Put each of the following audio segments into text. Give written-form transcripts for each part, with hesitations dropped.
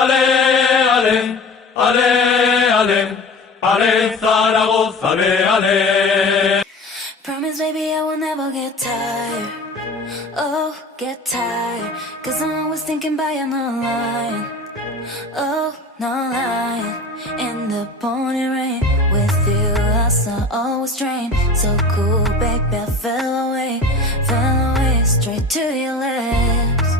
Ale, ale, ale, ale, ale, Zaragoza, ale, ale. Promise, baby, I will never get tired. Oh, get tired. Cause I'm always thinking about you, no lying. Oh, no lying. In the pouring rain, with you I saw always drain. So cool, baby, I fell away straight to your lips.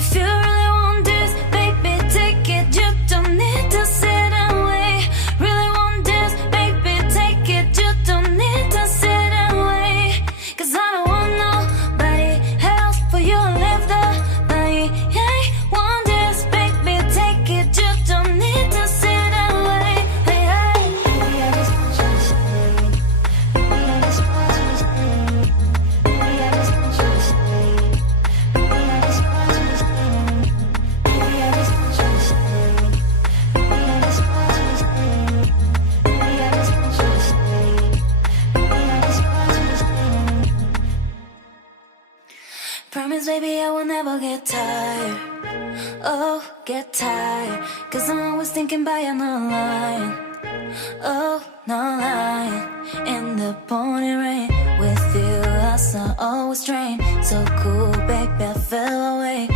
If you really want this, baby, take it. You don't need to sit and wait. Really want this, baby, take it. You don't need to sit and wait. Cause I don't want nobody else for you to live the night. I want this, baby, take it. You don't need to sit and wait. Hey, hey. Baby, I just want you to stay. Baby, I just want you to stay. Baby, I just want you to stay. Baby, I just want you to stay. Baby, I just want you to stay. Baby, I just want you to stay. Baby, I just want you to stay. Baby, I just want you to stay. Promise, baby, I will never get tired. Oh, get tired. Cause I'm always thinking about you, no lying. Oh, no lying. In the pouring rain, with you I saw always drain. So cool, baby, I fell away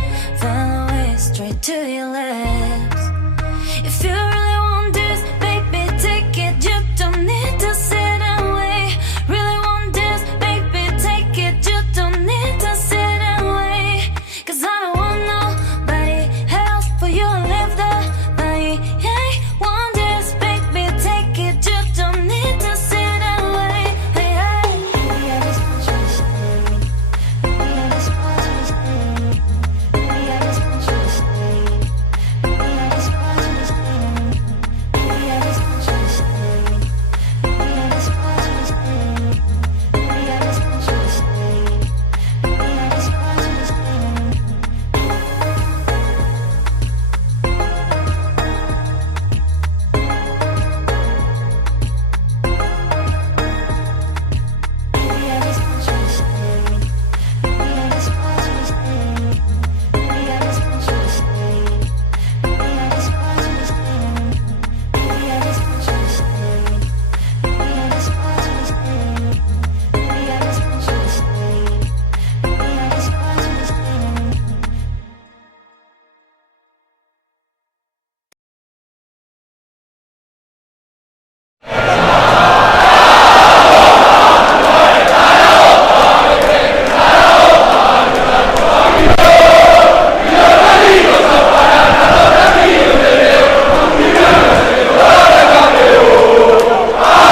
straight to your lips. If you really